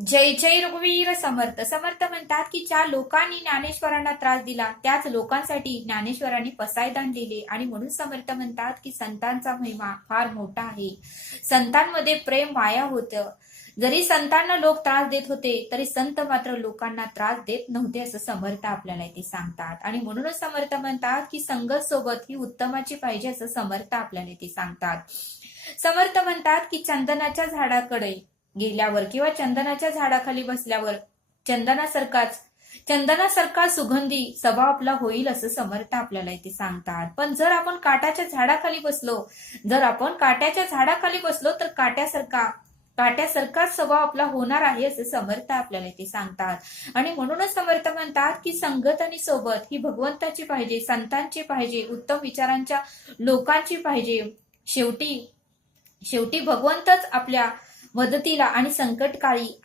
जय जय रघुवीर समर्थ. समर्थ म्हणतात की ज्या लोकांनी ज्ञानेश्वरांना त्रास दिला त्याच लोकांसाठी ज्ञानेश्वरांनी पसायदान दिले. आणि म्हणून समर्थ म्हणतात की संतांचा महिमा फार मोठा आहे. संतांमध्ये प्रेम माया होतं. जरी संतांना लोक त्रास देत होते तरी संत मात्र लोकांना त्रास देत नव्हते असं समर्थ आपल्याला इथे सांगतात. आणि म्हणूनच समर्थ म्हणतात की संगत सोबत ही उत्तमाची पाहिजे असं समर्थ आपल्याला इथे सांगतात. समर्थ म्हणतात की चंदनाच्या झाडाकडे गेल्यावर किंवा चंदनाच्या झाडाखाली बसल्यावर चंदनासारखा सुगंधी स्वभाव आपला होईल असं समर्थ आपल्याला इथे सांगतात. पण जर आपण काट्याच्या झाडाखाली बसलो तर काट्यासारखा स्वभाव आपला होणार आहे असं समर्थ आपल्याला इथे सांगतात. आणि म्हणूनच समर्थ म्हणतात की संगत आणि सोबत ही भगवंताची पाहिजे, संतांची पाहिजे, उत्तम विचारांच्या लोकांची पाहिजे. शेवटी भगवंतच आपल्या मदतीला आणि संकटकाळी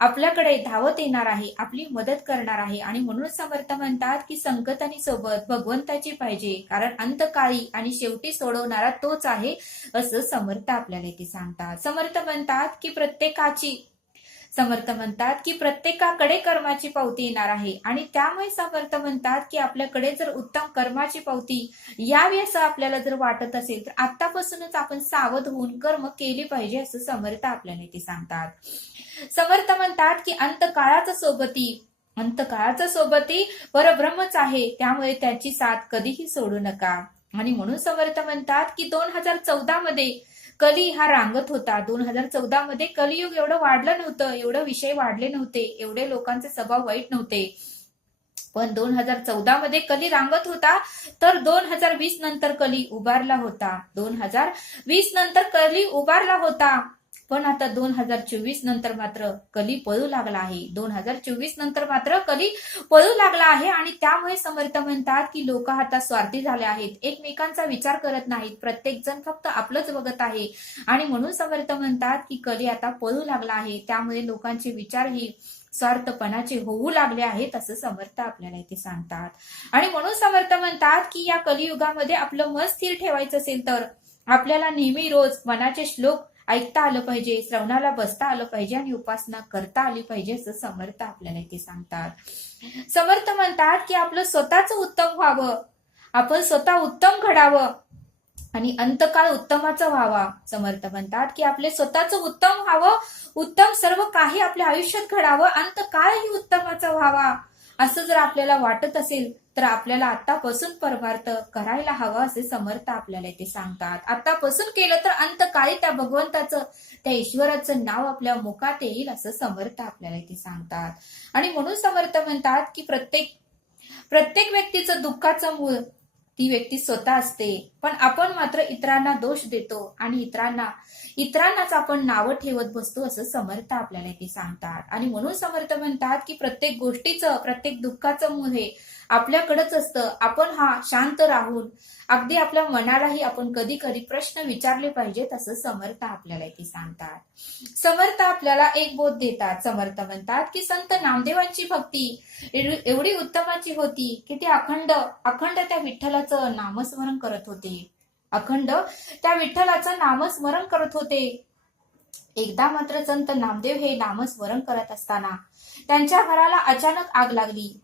आपल्याकडे धावत येणार आहे, आपली मदत करणार आहे. आणि म्हणून समर्थ म्हणतात की संकट आणि सोबत भगवंताची पाहिजे, कारण अंतकाळी आणि शेवटी सोडवणारा तोच आहे असं समर्थ आपल्याला इथे सांगतात. समर्थ म्हणतात की प्रत्येकाकडे कर्माची पावती येणार आहे. आणि त्यामुळे समर्थ म्हणतात की आपल्याकडे जर उत्तम कर्माची पावती यावी असं आपल्याला जर वाटत असेल तर आतापासूनच आपण सावध होऊन कर्म केली पाहिजे असं समर्थ आपल्याला इथे सांगतात. समर्थ म्हणतात की अंतकाळाचा सोबती परब्रह्मच आहे, त्यामुळे त्याची साथ कधीही सोडू नका. आणि म्हणून समर्थ म्हणतात की 2014 मध्ये कली हा रांगत होता. 2014 मध्ये कलियुग एवढं वाढलं नव्हतं, एवढं विषय वाढले नव्हते, एवढे लोकांचे स्वभाव वाईट नव्हते. पण 2014 मध्ये कली रांगत होता, तर 2020 नंतर कली उभारला होता. पण आता 2024 नंतर मात्र कली पळू लागला आहे. आणि त्यामुळे समर्थ म्हणतात की लोक आता स्वार्थी झाले आहेत, एकमेकांचा विचार करत नाहीत, प्रत्येक जण फक्त आपलंच बघत आहे. आणि म्हणून समर्थ म्हणतात की कली आता पळू लागला आहे, त्यामुळे लोकांचे विचारही स्वार्थपणाचे होऊ लागले आहेत असं समर्थ आपल्याला इथे सांगतात. आणि म्हणून समर्थ म्हणतात की या कलियुगामध्ये आपलं मन स्थिर ठेवायचं असेल तर आपल्याला नेहमी रोज मनाचे श्लोक ऐकता आलं पाहिजे, श्रवणाला बसता आलं पाहिजे आणि उपासना करता आली पाहिजे असं समर्थ आपल्याला इथे सांगतात. समर्थ म्हणतात की आपलं स्वतःच उत्तम व्हावं, आपण स्वतः उत्तम घडावं आणि अंतकाळ उत्तमाचा व्हावा. समर्थ म्हणतात की आपले स्वतःच उत्तम व्हावं, उत्तम सर्व काही आपल्या आयुष्यात घडावं, अंतकाळही उत्तमाचा व्हावा असं जर आपल्याला वाटत असेल तर आपल्याला आतापासून परमार्थ करायला हवा असे समर्थ आपल्याला इथे सांगतात. आतापासून केलं तर अंतकाळी त्या भगवंताचं, त्या ईश्वराचं नाव आपल्या मुखात येईल असं समर्थ आपल्याला इथे सांगतात. आणि म्हणून समर्थ म्हणतात की प्रत्येक व्यक्तीचं दुःखाचं मूळ ती व्यक्ती स्वतः असते, पण आपण मात्र इतरांना दोष देतो आणि इतरांनाच आपण नावं ठेवत बसतो असं समर्थ आपल्याला इथे सांगतात. आणि म्हणून समर्थ म्हणतात की प्रत्येक दुःखाचं मूळ हे आपल्याकडेच असतं. आपण शांत राहून अगदी आपल्या मनालाही आपण कधी कधी प्रश्न विचारले पाहिजेत असं समर्थ आपल्याला इथे सांगतात. समर्थ आपल्याला एक बोध देतात. समर्थ म्हणतात की संत नामदेवांची भक्ती एवढी उत्तमाची होती की ते अखंड त्या विठ्ठलाचं नामस्मरण करत होते. एकदा मात्र संत नामदेव हे नामस्मरण करत असताना त्यांच्या घराला अचानक आग लागली.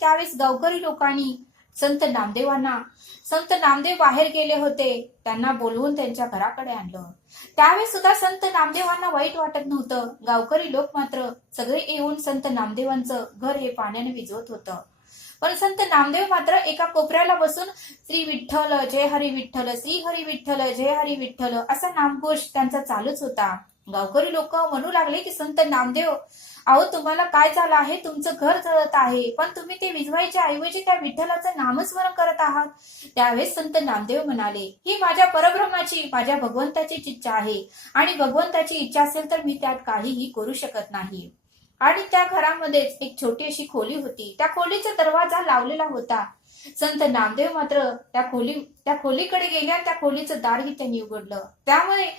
त्यावेळेस गावकरी लोकांनी संत नामदेव बाहेर गेले होते, त्यांना बोलवून त्यांच्या घराकडे आणलं. त्यावेळेस सुद्धा संत नामदेवांना वाईट वाटत नव्हतं. गावकरी लोक मात्र सगळे येऊन संत नामदेवांचं घर हे पाण्याने विझवत होतं. पण संत नामदेव मात्र एका कोपऱ्याला बसून श्री विठ्ठल जय हरी विठ्ठल, श्री हरी विठ्ठल जय हरी विठ्ठल असा नामघोष त्यांचा चालूच होता. गावकरी लोक म्हणू लागले की संत नामदेव, अहो तुम्हाला काय झालं आहे, तुमचं घर जळत आहे, पण तुम्ही ते विझवायच्या ऐवजी त्या विठ्ठलाचं नामस्मरण करत आहात. त्यावेळेस संत नामदेव म्हणाले, ही माझ्या परब्रह्माची, माझ्या भगवंताचीच इच्छा आहे आणि भगवंताची इच्छा असेल तर मी त्यात काहीही करू शकत नाही. आणि त्या घरामध्येच एक छोटी अशी खोली होती. त्या खोलीचा दरवाजा लावलेला होता. संत नामदेव मात्र त्या खोलीकडे गेले आणि त्या खोलीचं दारही त्यांनी उघडलं. त्यामुळे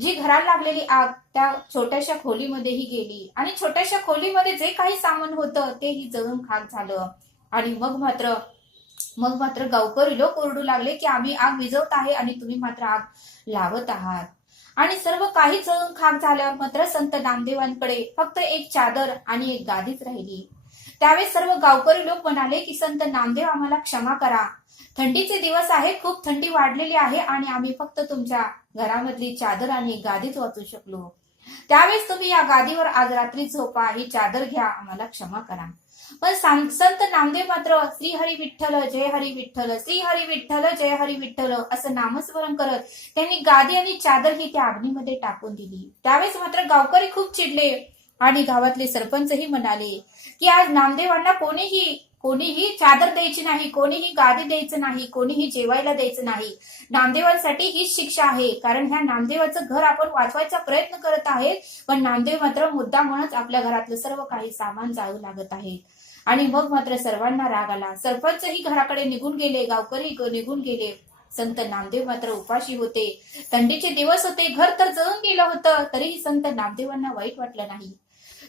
जी घराला लागलेली आग त्या छोट्याशा खोलीमध्येही गेली आणि छोट्याशा खोलीमध्ये जे काही सामान होतं तेही जळून खाक झालं. आणि मग मात्र गावकरी लोक ओरडू लागले की आम्ही आग विझवत आहे आणि तुम्ही मात्र आग लावत आहात. आणि सर्व काही जळून खाक झाल्यावर मात्र संत नामदेवांकडे फक्त एक चादर आणि एक गादीच राहिली. त्यावेळेस सर्व गावकरी लोक म्हणाले की संत नामदेव आम्हाला क्षमा करा. थंडीचे दिवस आहे, खूप थंडी वाढलेली आहे आणि आम्ही फक्त तुमच्या घरामधली चादर आणि एक गादीच वाचू शकलो. त्यावेळेस तुम्ही या गादीवर आज रात्री झोपा, ही चादर घ्या, आम्हाला क्षमा करा. पण संत नामदेव मात्र श्री हरी विठ्ठल जय हरी विठ्ठल, श्री हरी विठ्ठल जय हरी विठ्ठल असं नामस्मरण करत त्यांनी गादी आणि चादर ही त्या अग्नीमध्ये टाकून दिली. त्यावेळेस मात्र गावकरी खूप चिडले आणि गावातले सरपंचही म्हणाले की आज नामदेवांना कोणीही चादर द्यायची नाही, कोणीही गादी द्यायचं नाही, कोणीही जेवायला द्यायचं नाही. नामदेवांसाठी हीच शिक्षा आहे, कारण ह्या नामदेवाचं घर आपण वाचवायचा प्रयत्न करत आहेत, पण नामदेव मात्र मुद्दामूनच आपल्या घरातलं सर्व काही सामान जाळू लागत आहेत. आणि मग मात्र सर्वांना राग आला. सरपंचही घराकडे निघून गेले, गावकरी निघून गेले. संत नामदेव मात्र उपाशी होते. थंडीचे दिवस होते, घर तर जळून गेलं होतं, तरीही संत नामदेवांना वाईट वाटलं नाही.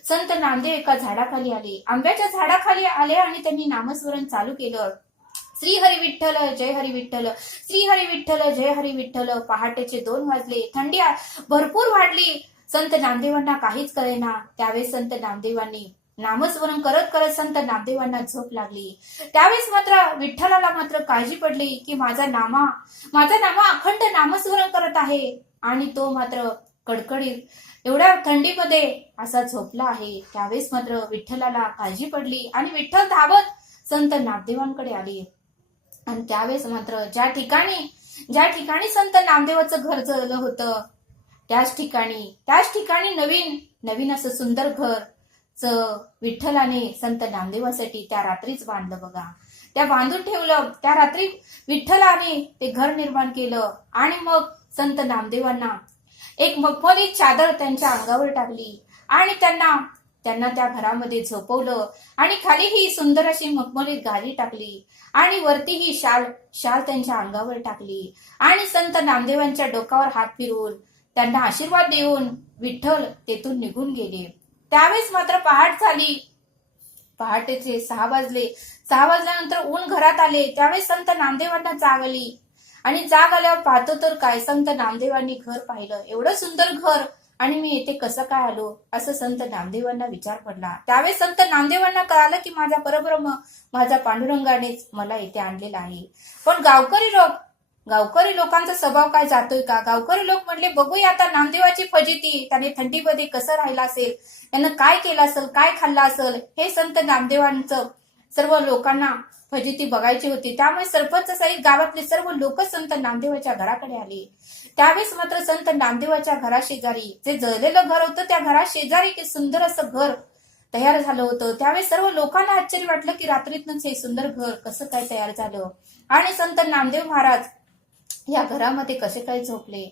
संत नामदेव एका झाडाखाली आले, आंब्याच्या झाडाखाली आले आणि त्यांनी नामस्मरण चालू केलं. श्री हरी विठ्ठल जय हरी विठ्ठल, श्री हरी विठ्ठल जय हरी विठ्ठल. पहाटेचे 2 वाजले, थंडी भरपूर वाढली. संत नामदेवांना काहीच कळेना. त्यावेळेस संत नामदेवांनी नामस्मरण करत करत संत नामदेवांना झोप लागली. त्यावेळेस मात्र विठ्ठलाला मात्र काळजी पडली की माझा नामा अखंड नामस्मरण करत आहे आणि तो मात्र कडकडीत एवढ्या थंडीमध्ये असा झोपला आहे. त्यावेळेस मात्र विठ्ठलाला काळजी पडली आणि विठ्ठल धावत संत नामदेवांकडे आले. आणि त्यावेळेस मात्र ज्या ठिकाणी संत नामदेवाचं घर जळलं होतं त्याच ठिकाणी नवीन असं सुंदर घर विठ्ठलाने संत नामदेवासाठी त्या रात्रीच बांधलं बघा. त्या बांधून ठेवलं. त्या रात्री विठ्ठलाने ते घर निर्माण केलं आणि मग संत नामदेवांना एक मखमली चादर त्यांच्या अंगावर टाकली आणि त्यांना त्या घरामध्ये झोपवलं आणि खाली ही सुंदर अशी मखमली गादी टाकली आणि वरती ही शाल त्यांच्या अंगावर टाकली आणि संत नामदेवांच्या डोक्यावर हात फिरवून त्यांना आशीर्वाद देऊन विठ्ठल तेथून निघून गेले. त्यावेळेस मात्र पहाट झाली. पहाटेचे 6 वाजले. 6 वाजल्यानंतर ऊन घरात आले. त्यावेळेस संत नामदेवांना जाग आली आणि जाग आल्यावर पाहतो तर काय, संत नामदेवांनी घर पाहिलं. एवढं सुंदर घर आणि मी येथे कसं काय आलो असं संत नामदेवांना विचार पडला. त्यावेळेस संत नामदेवांना कळालं की माझा परब्रह्म माझा पांडुरंगानेच मला येथे आणलेला आहे. पण गावकरी लोकांचा स्वभाव काय जातोय का? गावकरी लोक म्हणले बघूया आता नामदेवाची फजिती, त्याने थंडीमध्ये कसं राहिला असेल, त्यानं काय केलं असेल, काय खाल्लं असेल, हे संत नामदेवांचं सर्व लोकांना फजिती बघायची होती. त्यामुळे सरपंच सहित गावातले सर्व लोक संत नामदेवाच्या घराकडे आले. त्यावेळेस मात्र संत नामदेवाच्या घराशेजारी जे जळलेलं घर होतं त्या घराशेजारी सुंदर असं घर तयार झालं होतं. त्यावेळेस सर्व लोकांना आश्चर्य वाटलं की रात्रीतनच हे सुंदर घर कसं काय तयार झालं आणि संत नामदेव महाराज या घरामध्ये कसे काय झोपले.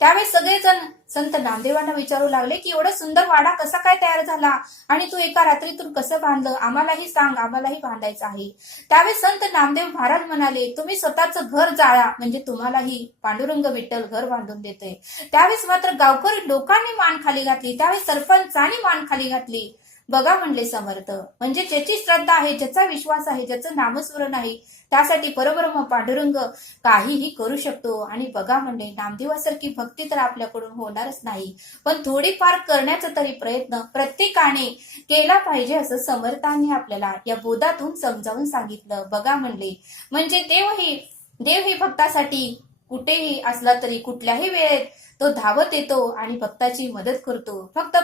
त्यावेळेस सगळेजण संत नामदेवांना विचारू लागले की एवढा सुंदर वाडा कसा काय तयार झाला आणि तू एका रात्रीतून कसं बांधलं, आम्हालाही सांग, आम्हालाही बांधायचं आहे. त्यावेळेस संत नामदेव महाराज म्हणाले तुम्ही स्वतःचं घर जाळा, म्हणजे तुम्हालाही पांडुरंग विठ्ठल घर बांधून देतोय. त्यावेळेस मात्र गावकरी लोकांनी मान खाली घातली. त्यावेळेस सरपंचांनी मान खाली घातली. बघा म्हणले समर्थ, म्हणजे ज्याची श्रद्धा आहे, ज्याचा विश्वास आहे, ज्याचं नामस्मरण आहे, त्यासाठी परब्रह्म पांडुरंग काहीही करू शकतो. आणि बघा म्हणले नामदेवासारखी भक्ती तर आपल्याकडून होणारच नाही, पण थोडीफार करण्याचा तरी प्रयत्न प्रत्येकाने केला पाहिजे असं समर्थांनी आपल्याला या बोधातून समजावून सांगितलं. बघा म्हणले म्हणजे देव ही भक्तासाठी कुठेही असला तरी कुठल्याही वेळेत तो धावत येतो आणि भक्ताची मदत करतो. फक्त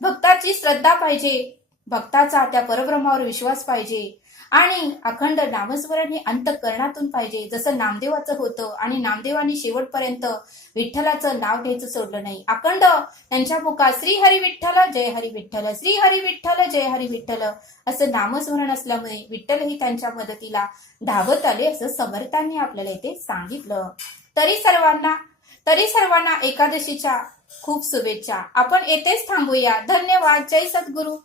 भक्ताची श्रद्धा पाहिजे, भक्ताचा त्या परब्रह्मावर विश्वास पाहिजे आणि अखंड नामस्मरण हे अंतःकरणातून पाहिजे, जसं नामदेवाचं होतं. आणि नामदेवांनी शेवटपर्यंत विठ्ठलाचं नाव घ्यायचं सोडलं नाही. अखंड त्यांच्या मुखात श्री हरी विठ्ठल जय हरी विठ्ठल, श्री हरी विठ्ठल जय हरी विठ्ठल असं नामस्मरण असल्यामुळे विठ्ठलही त्यांच्या मदतीला धावत आले असं समर्थांनी आपल्याला इथे सांगितलं. तरी सर्वांना एकादशीच्या खूप शुभेच्छा. आपण येथेच थांबूया. धन्यवाद. जय सद्गुरू.